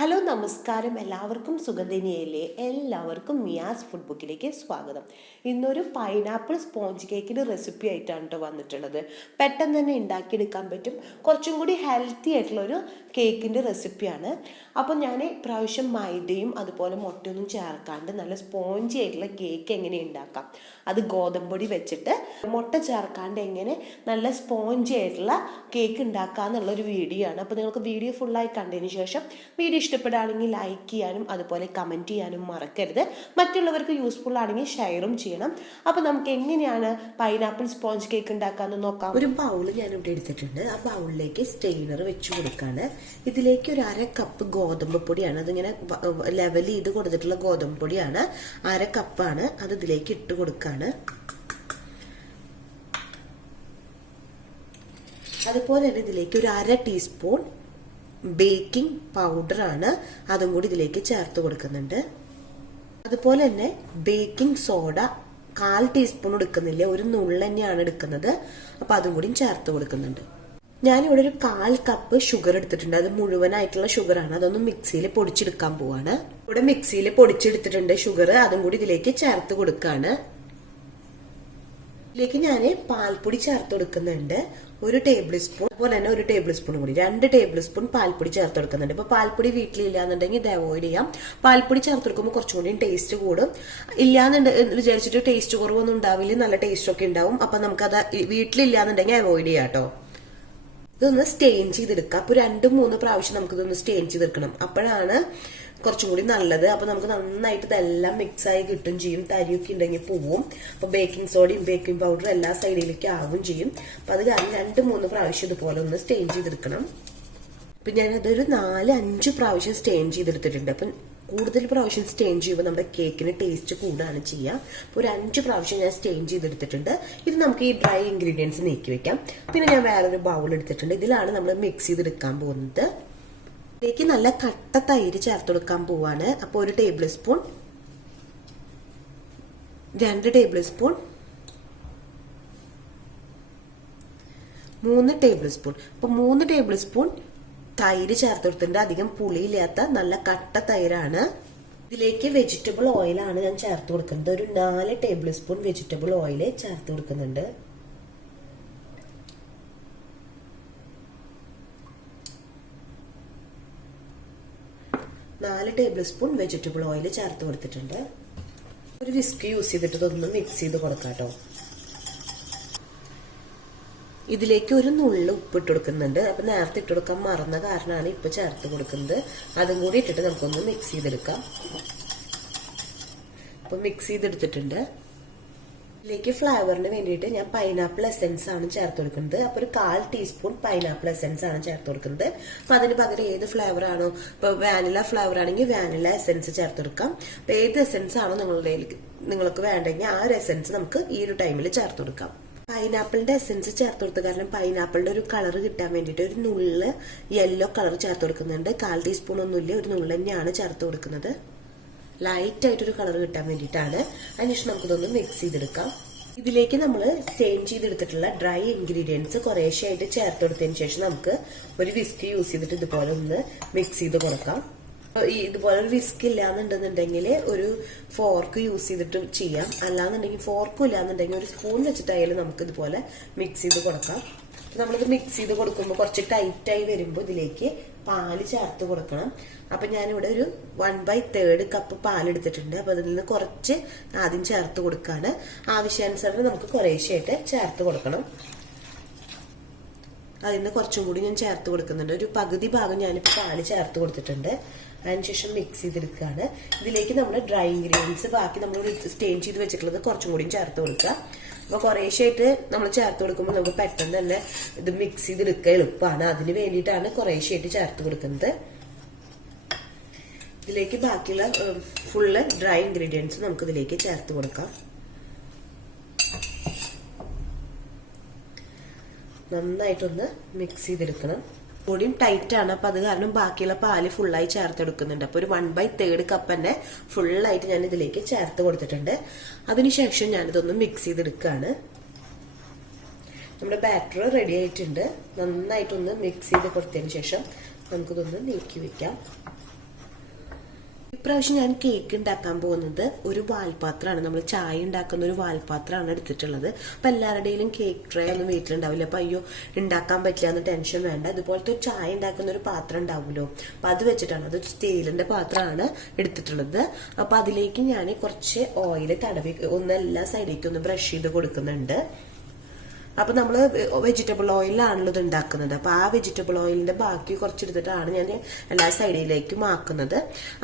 Hello നമസ്കാരം, എല്ലാവർക്കും സുഗന്ധനിയയിലെ എല്ലാവർക്കും മിയാസ് ഫുഡ് ബുക്കിലേക്ക് സ്വാഗതം. ഇന്നൊരു പൈനാപ്പിൾ സ്പോഞ്ച് കേക്കിൻ്റെ റെസിപ്പി ആയിട്ടാണ് കേട്ടോ വന്നിട്ടുള്ളത്. പെട്ടെന്ന് തന്നെ ഉണ്ടാക്കിയെടുക്കാൻ പറ്റും, കുറച്ചും കൂടി ഹെൽത്തി ആയിട്ടുള്ളൊരു കേക്കിൻ്റെ റെസിപ്പിയാണ്. അപ്പോൾ ഞാൻ പ്രാവശ്യം മൈദയും അതുപോലെ മുട്ടയൊന്നും ചേർക്കാണ്ട് നല്ല സ്പോഞ്ചി ആയിട്ടുള്ള കേക്ക് എങ്ങനെ ഉണ്ടാക്കാം, അത് ഗോതമ്പൊടി വെച്ചിട്ട് മുട്ട ചേർക്കാണ്ട് എങ്ങനെ നല്ല സ്പോഞ്ചി ആയിട്ടുള്ള കേക്ക് ഉണ്ടാക്കുക എന്നുള്ളൊരു വീഡിയോ ആണ്. അപ്പോൾ നിങ്ങൾക്ക് വീഡിയോ ഫുള്ളായി കണ്ടതിന് ശേഷം വീഡിയോ ഇഷ്ടപ്പെടുകയാണെങ്കിൽ ലൈക്ക് ചെയ്യാനും അതുപോലെ കമൻറ്റ് ചെയ്യാനും മറക്കരുത്. മറ്റുള്ളവർക്ക് യൂസ്ഫുൾ ആണെങ്കിൽ ഷെയറും ചെയ്യണം. അപ്പോൾ നമുക്ക് എങ്ങനെയാണ് പൈനാപ്പിൾ സ്പോഞ്ച് കേക്ക് ഉണ്ടാക്കാമെന്ന് നോക്കാം. ഒരു ബൗൾ ഞാനിവിടെ എടുത്തിട്ടുണ്ട്. ആ ബൗളിലേക്ക് സ്റ്റെയിനർ വെച്ച് കൊടുക്കുകയാണ്. ഇതിലേക്ക് ഒരു 1/2 കപ്പ് ഗോതമ്പ് പൊടിയാണ്, അതിങ്ങനെ ലെവൽ ചെയ്ത് കൊടുത്തിട്ടുള്ള ഗോതമ്പ് പൊടിയാണ്. 1/2 കപ്പാണ്, അത് ഇതിലേക്ക് ഇട്ട് കൊടുക്കുകയാണ്. അതുപോലെ തന്നെ ഇതിലേക്ക് ഒരു 1/2 ടീസ്പൂൺ ബേക്കിംഗ് പൗഡറാണ്, അതും കൂടി ഇതിലേക്ക് ചേർത്ത് കൊടുക്കുന്നുണ്ട്. അതുപോലെ തന്നെ ബേക്കിംഗ് സോഡ 1/4 ടീസ്പൂൺ എടുക്കുന്നില്ല, ഒരു നുള്ള് തന്നെയാണ് എടുക്കുന്നത്. അപ്പൊ അതും കൂടി ചേർത്ത് കൊടുക്കുന്നുണ്ട്. ഞാനിവിടെ ഒരു 1/4 കപ്പ് ഷുഗർ എടുത്തിട്ടുണ്ട്. അത് മുഴുവനായിട്ടുള്ള ഷുഗറാണ്. അതൊന്ന് മിക്സിയിൽ പൊടിച്ചെടുക്കാൻ പോവാണ്. ഇവിടെ മിക്സിയിൽ പൊടിച്ചെടുത്തിട്ടുണ്ട് ഷുഗർ, അതും കൂടി ഇതിലേക്ക് ചേർത്ത് കൊടുക്കാണ്. ഇതിലേക്ക് ഞാൻ പാൽപ്പൊടി ചേർത്ത് കൊടുക്കുന്നുണ്ട്, 1 ടേബിൾ സ്പൂൺ. അതുപോലെ തന്നെ 1 ടേബിൾ സ്പൂൺ കൂടി 2 ടേബിൾ സ്പൂൺ പാൽപ്പൊടി ചേർത്ത് കൊടുക്കുന്നുണ്ട്. ഇപ്പൊ പാൽപ്പൊടി വീട്ടിലില്ലാന്നുണ്ടെങ്കിൽ ഇത് അവോയ്ഡ് ചെയ്യാം. പാൽപ്പൊടി ചേർത്ത് കൊടുക്കുമ്പോൾ കുറച്ചും കൂടി ടേസ്റ്റ് കൂടും. ഇല്ലാന്നുണ്ട് വിചാരിച്ചിട്ട് ടേസ്റ്റ് കുറവൊന്നും ഉണ്ടാവില്ല, നല്ല ടേസ്റ്റ് ഒക്കെ ഉണ്ടാവും. അപ്പൊ നമുക്കത് വീട്ടിലില്ലാന്നുണ്ടെങ്കിൽ അവോയ്ഡ് ചെയ്യാം കേട്ടോ. ഇതൊന്ന് സ്റ്റെയിൻ ചെയ്തെടുക്കാം. അപ്പൊ 2-3 പ്രാവശ്യം നമുക്കിതൊന്ന് സ്റ്റെയിൻ ചെയ്തെടുക്കണം, അപ്പോഴാണ് കുറച്ചും കൂടി നല്ലത്. അപ്പൊ നമുക്ക് നന്നായിട്ട് ഇതെല്ലാം മിക്സ് ആയി കിട്ടും ചെയ്യും. തരിയൊക്കെ ഉണ്ടെങ്കിൽ പോവും. അപ്പൊ ബേക്കിംഗ് സോഡയും ബേക്കിംഗ് പൗഡറും എല്ലാ സൈഡിലേക്ക് ആവും ചെയ്യും. അപ്പൊ അത് കാരണം 2-3 പ്രാവശ്യം ഇതുപോലെ ഒന്ന് സ്റ്റെയിൻ ചെയ്തെടുക്കണം. അപ്പൊ ഞാനതൊരു 4-5 പ്രാവശ്യം സ്റ്റെയിൻ ചെയ്തെടുത്തിട്ടുണ്ട്. അപ്പൊ കൂടുതൽ പ്രാവശ്യം സ്റ്റെയിൻ ചെയ്യുമ്പോൾ നമ്മുടെ കേക്കിന് ടേസ്റ്റ് കൂടാണ് ചെയ്യുക. അപ്പോൾ ഒരു 5 പ്രാവശ്യം ഞാൻ സ്റ്റെയിൻ ചെയ്തെടുത്തിട്ടുണ്ട്. ഇത് നമുക്ക് ഈ ഡ്രൈ ഇൻഗ്രീഡിയൻസ് നീക്കി വെക്കാം. പിന്നെ ഞാൻ വേറൊരു ബൗൾ എടുത്തിട്ടുണ്ട്. ഇതിലാണ് നമ്മൾ മിക്സ് ചെയ്തെടുക്കാൻ പോകുന്നത്. ഇതിലേക്ക് നല്ല കട്ട തൈര് ചേർത്ത് കൊടുക്കാൻ പോവാണ്. അപ്പോൾ 1 table spoon, 2 table spoon, 3 table spoon. അപ്പൊ 3 ടേബിൾ സ്പൂൺ തൈര് ചേർത്ത് കൊടുത്തിട്ടുണ്ട്. അധികം പുളിയില്ലാത്ത നല്ല കട്ട തൈരാണ്. ഇതിലേക്ക് വെജിറ്റബിൾ ഓയിലാണ് ഞാൻ ചേർത്ത് കൊടുക്കുന്നത്. ഒരു 4 ടേബിൾ സ്പൂൺ വെജിറ്റബിൾ ഓയിൽ ചേർത്ത് കൊടുക്കുന്നുണ്ട്. നാല് ടേബിൾ സ്പൂൺ വെജിറ്റബിൾ ഓയിൽ ചേർത്ത് കൊടുത്തിട്ടുണ്ട്. ഒരു വിസ്ക് യൂസ് ചെയ്തിട്ട് ഇതൊന്ന് മിക്സ് ചെയ്ത് കൊടുക്കാം കേട്ടോ. ഇതിലേക്ക് ഒരു നുള്ള് ഉപ്പ് ഇട്ട് കൊടുക്കുന്നുണ്ട്. അപ്പൊ നേരത്തെ ഇട്ട് കൊടുക്കാൻ മറന്ന കാരണമാണ് ഇപ്പൊ ചേർത്ത് കൊടുക്കുന്നത്. അതും കൂടി ഇട്ടിട്ട് നമുക്കൊന്ന് മിക്സ് ചെയ്തെടുക്കാം. അപ്പൊ മിക്സ് ചെയ്തെടുത്തിട്ടുണ്ട്. ഇതിലേക്ക് ഫ്ലേവറിന് വേണ്ടിയിട്ട് ഞാൻ പൈനാപ്പിൾ എസെൻസ് ആണ് ചേർത്ത് കൊടുക്കുന്നത്. അപ്പൊ ഒരു 1/4 ടീസ്പൂൺ പൈനാപ്പിൾ എസെൻസ് ആണ് ചേർത്ത് കൊടുക്കുന്നത്. അപ്പൊ അതിന് പകരം ഏത് ഫ്ലേവർ ആണോ, ഇപ്പൊ വാനില ഫ്ലേവർ ആണെങ്കിൽ വാനില എസെൻസ് ചേർത്ത് കൊടുക്കാം. അപ്പൊ ഏത് എസെൻസ് ആണോ നിങ്ങൾക്ക് വേണ്ടെങ്കിൽ ആ ഒരു എസെൻസ് നമുക്ക് ഈ ഒരു ടൈമിൽ ചേർത്ത് കൊടുക്കാം. പൈനാപ്പിളിന്റെ എസെൻസ് ചേർത്ത് കൊടുത്ത കാരണം പൈനാപ്പിളിന്റെ ഒരു കളർ കിട്ടാൻ വേണ്ടിയിട്ട് ഒരു നുള്ള് യെല്ലോ കളർ ചേർത്ത് കൊടുക്കുന്നുണ്ട്. 1/4 ടീസ്പൂൺ ഒന്നുമില്ല, ഒരു നുള്ള് തന്നെയാണ് ചേർത്ത് കൊടുക്കുന്നത്. ലൈറ്റ് ആയിട്ടൊരു കളർ കിട്ടാൻ വേണ്ടിയിട്ടാണ്. അതിനുശേഷം നമുക്കിതൊന്ന് മിക്സ് ചെയ്തെടുക്കാം. ഇതിലേക്ക് നമ്മൾ സ്റ്റെയിൻ ചെയ്തെടുത്തിട്ടുള്ള ഡ്രൈ ഇൻഗ്രീഡിയൻസ് കുറേശ്ശെയായിട്ട് ചേർത്ത് കൊടുത്തതിന് ശേഷം നമുക്ക് ഒരു വിസ്ക് യൂസ് ചെയ്തിട്ട് ഇതുപോലെ ഒന്ന് മിക്സ് ചെയ്ത് കൊടുക്കാം. ഇതുപോലെ ഒരു വിസ്ക് ഇല്ലാന്നുണ്ടെന്നുണ്ടെങ്കിൽ ഒരു ഫോർക്ക് യൂസ് ചെയ്തിട്ട് ചെയ്യാം. അല്ലാന്നുണ്ടെങ്കിൽ ഫോർക്കും ഇല്ലാന്നുണ്ടെങ്കിൽ ഒരു സ്പൂൺ വെച്ചിട്ടായാലും നമുക്ക് ഇതുപോലെ മിക്സ് ചെയ്ത് കൊടുക്കാം. നമ്മളിത് മിക്സ് ചെയ്ത് കൊടുക്കുമ്പോൾ കുറച്ച് ടൈറ്റായി വരുമ്പോൾ ഇതിലേക്ക് പാല് ചേർത്ത് കൊടുക്കണം. അപ്പൊ ഞാനിവിടെ ഒരു 1/3 കപ്പ് പാൽ എടുത്തിട്ടുണ്ട്. അപ്പൊ അതിൽ നിന്ന് കുറച്ച് ആദ്യം ചേർത്ത് കൊടുക്കാണ്. ആവശ്യാനുസരണം നമുക്ക് കുറേശ്ശെയായിട്ട് ചേർത്ത് കൊടുക്കണം. അതിൽ നിന്ന് കുറച്ചും കൂടി ഞാൻ ചേർത്ത് കൊടുക്കുന്നുണ്ട്. ഒരു പകുതി ഭാഗം ഞാനിപ്പോൾ പാല് ചേർത്ത് കൊടുത്തിട്ടുണ്ട്. അതിനുശേഷം മിക്സ് ചെയ്തെടുക്കുകയാണ്. ഇതിലേക്ക് നമ്മൾ ഡ്രൈ ഇൻഗ്രീഡിയൻസ് ബാക്കി നമ്മൾ സ്റ്റെയിൻ ചെയ്ത് വെച്ചിട്ടുള്ളത് കുറച്ചും കൂടി ചേർത്ത് കൊടുക്കുക. അപ്പൊ കുറേശ്ശെയായിട്ട് നമ്മൾ ചേർത്ത് കൊടുക്കുമ്പോൾ നമുക്ക് പെട്ടെന്ന് തന്നെ ഇത് മിക്സ് ചെയ്തെടുക്കുക എളുപ്പമാണ്. അതിന് വേണ്ടിയിട്ടാണ് കുറേശ്ശെയായിട്ട് ചേർത്ത് കൊടുക്കുന്നത്. ഇതിലേക്ക് ബാക്കിയുള്ള ഫുള്ള് ഡ്രൈ ഇൻഗ്രീഡിയൻസ് നമുക്ക് ഇതിലേക്ക് ചേർത്ത് കൊടുക്കാം. നന്നായിട്ടൊന്ന് മിക്സ് ചെയ്തെടുക്കണം. പൊടിയും ടൈറ്റ് ആണ്. അപ്പൊ അത് കാരണം ബാക്കിയുള്ള പാല് ഫുള്ളായി ചേർത്തെടുക്കുന്നുണ്ട്. അപ്പൊ ഒരു 1/3 കപ്പ് തന്നെ ഫുള്ളായിട്ട് ഞാൻ ഇതിലേക്ക് ചേർത്ത് കൊടുത്തിട്ടുണ്ട്. അതിനുശേഷം ഞാനിതൊന്ന് മിക്സ് ചെയ്തെടുക്കുകയാണ്. നമ്മുടെ ബാറ്റർ റെഡി ആയിട്ടുണ്ട്. നന്നായിട്ടൊന്ന് മിക്സ് ചെയ്ത് കൊടുത്തതിന് ശേഷം നമുക്കിതൊന്ന് നീക്കി വെക്കാം. ഇപ്രാവശ്യം ഞാൻ കേക്ക് ഉണ്ടാക്കാൻ പോകുന്നത് ഒരു വാൽപാത്രമാണ്. നമ്മൾ ചായ ഉണ്ടാക്കുന്ന ഒരു വാൽപാത്രമാണ് എടുത്തിട്ടുള്ളത്. അപ്പൊ എല്ലാവരുടെയും കേക്ക് ട്രേ ഒന്നും വീട്ടിലുണ്ടാവില്ല. അപ്പൊ അയ്യോ ഉണ്ടാക്കാൻ പറ്റില്ല എന്ന് ടെൻഷൻ വേണ്ട. ഇതുപോലത്തെ ഒരു ചായ ഉണ്ടാക്കുന്ന ഒരു പാത്രം ഉണ്ടാവുമല്ലോ, അപ്പൊ അത് വെച്ചിട്ടാണ്. അത് സ്റ്റീലിന്റെ പാത്രമാണ് എടുത്തിട്ടുള്ളത്. അപ്പൊ അതിലേക്ക് ഞാൻ കുറച്ച് ഓയിൽ തടവി ഒന്ന് എല്ലാ സൈഡിലേക്കും ഒന്ന് ബ്രഷ് ചെയ്ത് കൊടുക്കുന്നുണ്ട്. അപ്പൊ നമ്മള് വെജിറ്റബിൾ ഓയിലാണല്ലോ ഇത് ഉണ്ടാക്കുന്നത്. അപ്പൊ ആ വെജിറ്റബിൾ ഓയിലിന്റെ ബാക്കി കുറച്ചെടുത്തിട്ടാണ് ഞാൻ എല്ലാ സൈഡിലേക്കും ആക്കുന്നത്.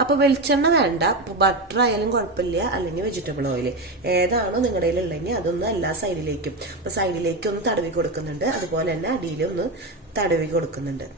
അപ്പൊ വെളിച്ചെണ്ണ വേണ്ട, ബട്ടർ ആയാലും കുഴപ്പമില്ല, അല്ലെങ്കിൽ വെജിറ്റബിൾ ഓയിൽ ഏതാണോ നിങ്ങളുടെ കയ്യിലുള്ളെങ്കിൽ അതൊന്ന് എല്ലാ സൈഡിലേക്കും. അപ്പൊ സൈഡിലേക്ക് ഒന്ന് തടവി കൊടുക്കുന്നുണ്ട്, അതുപോലെ തന്നെ അടിയിലൊന്ന് തടവി കൊടുക്കുന്നുണ്ട്.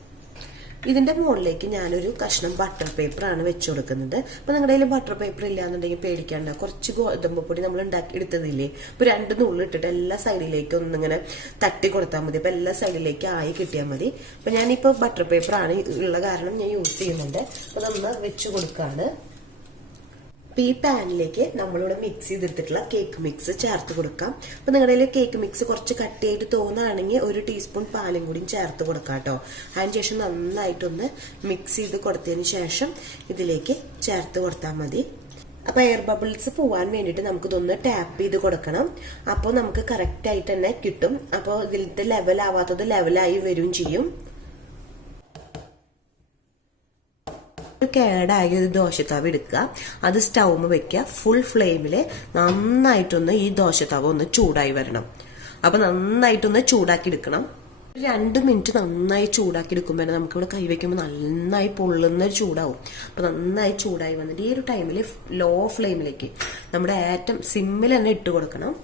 ഇതിന്റെ മുകളിലേക്ക് ഞാനൊരു കഷ്ണം ബട്ടർ പേപ്പറാണ് വെച്ചു കൊടുക്കുന്നത്. അപ്പൊ നിങ്ങളുടെ കയ്യിൽ ബട്ടർ പേപ്പർ ഇല്ലാന്നുണ്ടെങ്കിൽ പേടിക്കണ്ട, കുറച്ച് ഗോതമ്പ് പൊടി നമ്മൾ ഉണ്ടാക്കി എടുത്തതില്ലേ, ഇപ്പൊ 2 നുള്ളി ഇട്ടിട്ട് എല്ലാ സൈഡിലേക്കും ഒന്നിങ്ങനെ തട്ടി കൊടുത്താൽ മതി. അപ്പൊ എല്ലാ സൈഡിലേക്ക് ആയി കിട്ടിയാൽ മതി. അപ്പൊ ഞാനിപ്പോ ബട്ടർ പേപ്പറാണ് ഉള്ള കാരണം ഞാൻ യൂസ് ചെയ്യുന്നുണ്ട്. അപ്പൊ നമ്മൾ വെച്ചു കൊടുക്കാണ്. അപ്പൊ ഈ പാനിലേക്ക് നമ്മളിവിടെ മിക്സ് ചെയ്തെടുത്തിട്ടുള്ള കേക്ക് മിക്സ് ചേർത്ത് കൊടുക്കാം. അപ്പൊ നിങ്ങളുടെ കയ്യിൽ കേക്ക് മിക്സ് കുറച്ച് കട്ടിയായിട്ട് തോന്നുകയാണെങ്കിൽ 1 ടീസ്പൂൺ പാലും കൂടി ചേർത്ത് കൊടുക്കാം കേട്ടോ. അതിനുശേഷം നന്നായിട്ടൊന്ന് മിക്സ് ചെയ്ത് കൊടുത്തതിന് ശേഷം ഇതിലേക്ക് ചേർത്ത് കൊടുത്താൽ മതി. അപ്പൊ എയർ ബബിൾസ് പോവാൻ വേണ്ടിയിട്ട് നമുക്കിതൊന്ന് ടാപ്പ് ചെയ്ത് കൊടുക്കണം. അപ്പോൾ നമുക്ക് കറക്റ്റ് ആയിട്ട് തന്നെ കിട്ടും. അപ്പോൾ ഇതിലത്തെ ലെവൽ ആവാത്തത് ലെവലായി വരും ചെയ്യും. കേടായ ഒരു ദോശത്തവ എടുക്കുക, അത് സ്റ്റൗമ് വെക്കുക. ഫുൾ ഫ്ലെയിമില് നന്നായിട്ടൊന്ന് ഈ ദോശത്തവ ഒന്ന് ചൂടായി വരണം. അപ്പൊ നന്നായിട്ടൊന്ന് ചൂടാക്കി എടുക്കണം. 2 മിനിറ്റ് നന്നായി ചൂടാക്കി എടുക്കുമ്പോൾ നമുക്കിവിടെ കൈവയ്ക്കുമ്പോൾ നന്നായി പൊള്ളുന്ന ഒരു ചൂടാവും. അപ്പൊ നന്നായി ചൂടായി വന്നിട്ട് ഈ ഒരു ടൈമിൽ ലോ ഫ്ലെയിമിലേക്ക് നമ്മുടെ ഏറ്റം സിമ്മിൽ തന്നെ ഇട്ട് കൊടുക്കണം.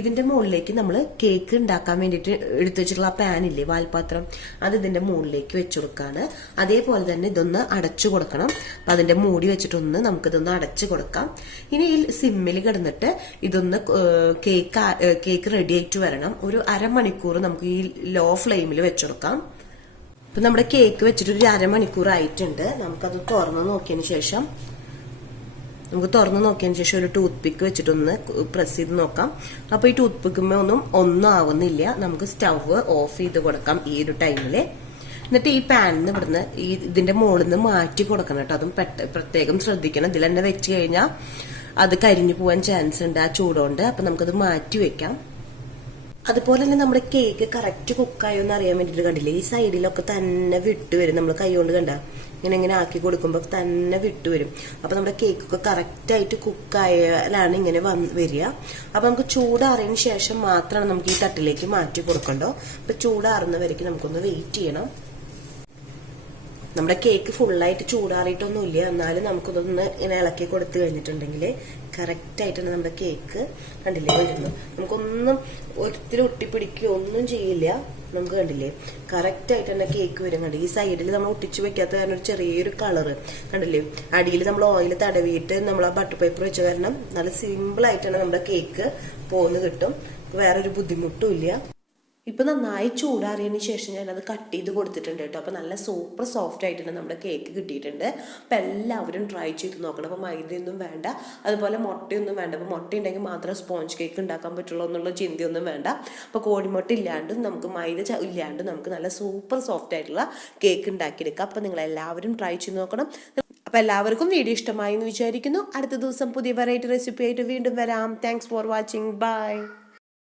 ഇതിന്റെ മുകളിലേക്ക് നമ്മൾ കേക്ക് ഉണ്ടാക്കാൻ വേണ്ടിയിട്ട് എടുത്തു വെച്ചിട്ടുള്ള ആ പാനില്ലേ, വാൽപാത്രം, അത് ഇതിന്റെ മുകളിലേക്ക് വെച്ചു കൊടുക്കാണ്. അതേപോലെ തന്നെ ഇതൊന്ന് അടച്ചു കൊടുക്കണം. അപ്പൊ അതിന്റെ മൂടി വെച്ചിട്ടൊന്ന് നമുക്കിതൊന്ന് അടച്ചു കൊടുക്കാം. ഇനി ഈ സിമ്മിൽ കിടന്നിട്ട് ഇതൊന്ന് കേക്ക് റെഡി ആയിട്ട് വരണം. ഒരു അരമണിക്കൂർ നമുക്ക് ഈ ലോ ഫ്ലെയിമിൽ വെച്ചുകൊടുക്കാം. ഇപ്പൊ നമ്മുടെ കേക്ക് വെച്ചിട്ട് ഒരു അരമണിക്കൂർ ആയിട്ടുണ്ട്. നമുക്കത് തുറന്ന് നോക്കിയതിന് ശേഷം ഒരു ടൂത്ത് പിക്ക് വെച്ചിട്ടൊന്ന് പ്രസ് ചെയ്ത് നോക്കാം. അപ്പൊ ഈ ടൂത്ത് പിക്കുമ്പോ ഒന്നും ആവുന്നില്ല. നമുക്ക് സ്റ്റവ് ഓഫ് ചെയ്ത് കൊടുക്കാം ഈ ഒരു ടൈമില്. എന്നിട്ട് ഈ പാനിന്ന് ഇവിടുന്ന് ഇതിന്റെ മുകളിൽ നിന്ന് മാറ്റി കൊടുക്കണം കേട്ടോ. അതും പ്രത്യേകം ശ്രദ്ധിക്കണം. ഇതിൽ തന്നെ വെച്ച് കഴിഞ്ഞാൽ അത് കരിഞ്ഞു പോവാൻ ചാൻസ് ഉണ്ട് ആ ചൂടുകൊണ്ട്. അപ്പൊ നമുക്കത് മാറ്റി വെക്കാം. അതുപോലെ തന്നെ നമ്മുടെ കേക്ക് കറക്റ്റ് കുക്കായോ എന്ന് അറിയാൻ വേണ്ടിട്ട് കണ്ടില്ലേ, ഈ സൈഡിലൊക്കെ തന്നെ വിട്ടുവരും. നമ്മൾ കൈ കൊണ്ട് കണ്ട ഇങ്ങനെ ആക്കി കൊടുക്കുമ്പോൾ തന്നെ വിട്ടുവരും. അപ്പൊ നമ്മുടെ കേക്കൊക്കെ കറക്റ്റ് ആയിട്ട് കുക്കായാലാണ് ഇങ്ങനെ വരിക. അപ്പൊ നമുക്ക് ചൂടാറിയതിന് ശേഷം മാത്രമാണ് നമുക്ക് ഈ തട്ടിലേക്ക് മാറ്റി കൊടുക്കണ്ടോ. അപ്പൊ ചൂടാറുന്നവരേക്ക് നമുക്കൊന്ന് വെയിറ്റ് ചെയ്യണം. നമ്മുടെ കേക്ക് ഫുള്ളായിട്ട് ചൂടാറിയിട്ടൊന്നുമില്ല, എന്നാലും നമുക്കിതൊന്ന് ഇങ്ങനെ ഇളക്കി കൊടുത്തു കഴിഞ്ഞിട്ടുണ്ടെങ്കിൽ കറക്റ്റ് ആയിട്ടാണ് നമ്മുടെ കേക്ക് കണ്ടില്ലേ വരുന്നു. നമുക്കൊന്നും ഒരിക്കലും ഒട്ടിപ്പിടിക്കുകയോ ഒന്നും ചെയ്യില്ല. നമുക്ക് കണ്ടില്ലേ കറക്റ്റ് ആയിട്ട് തന്നെ കേക്ക് വരും. കണ്ടി ഈ സൈഡിൽ നമ്മൾ ഒട്ടിച്ചു വെക്കാത്ത കാരണം ഒരു ചെറിയൊരു കളറ് കണ്ടില്ലേ. അടിയിൽ നമ്മൾ ഓയിൽ തടവിയിട്ട് നമ്മൾ ആ ബട്ടർ പേപ്പർ വെച്ച കാരണം നല്ല സിമ്പിൾ ആയിട്ടാണ് നമ്മുടെ കേക്ക് പോന്ന് കിട്ടും. വേറൊരു ബുദ്ധിമുട്ടും ഇല്ല. ഇപ്പൊ നന്നായി ചൂടാറിയതിന് ശേഷം ഞാൻ അത് കട്ട് ചെയ്ത് കൊടുത്തിട്ടുണ്ട് കേട്ടോ. അപ്പൊ നല്ല സൂപ്പർ സോഫ്റ്റ് ആയിട്ടുണ്ട് നമ്മുടെ കേക്ക് കിട്ടിയിട്ടുണ്ട്. അപ്പൊ എല്ലാവരും ട്രൈ ചെയ്ത് നോക്കണം. അപ്പൊ മൈദയൊന്നും വേണ്ട, അതുപോലെ മുട്ടയൊന്നും വേണ്ട. അപ്പൊ മുട്ട ഉണ്ടെങ്കിൽ മാത്രമേ സ്പോഞ്ച് കേക്ക് ഉണ്ടാക്കാൻ പറ്റുള്ളൂ എന്നുള്ള ചിന്തയൊന്നും വേണ്ട. അപ്പൊ കോഴിമുട്ട ഇല്ലാണ്ടും നമുക്ക് മൈദ ഇല്ലാണ്ടും നമുക്ക് നല്ല സൂപ്പർ സോഫ്റ്റ് ആയിട്ടുള്ള കേക്ക് ഉണ്ടാക്കിയെടുക്കാം. അപ്പൊ നിങ്ങൾ എല്ലാവരും ട്രൈ ചെയ്ത് നോക്കണം. അപ്പൊ എല്ലാവർക്കും വീഡിയോ ഇഷ്ടമായി എന്ന് വിചാരിക്കുന്നു. അടുത്ത ദിവസം പുതിയ വെറൈറ്റി റെസിപ്പി ആയിട്ട് വീണ്ടും വരാം. Thanks for watching. ബൈ.